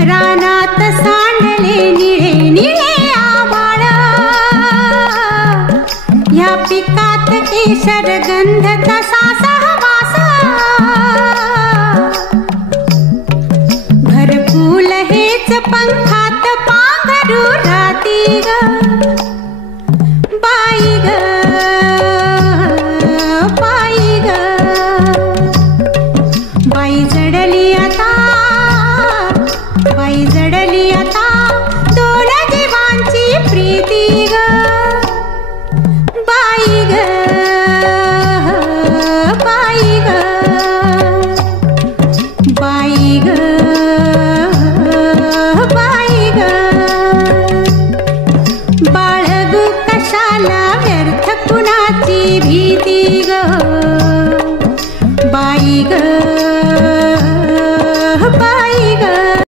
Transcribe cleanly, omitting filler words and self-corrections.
रानात सांडले निळे निळे आभाळ, ह्या पिकात केशर गंध तसा सहवास, घरकुल हेच पंख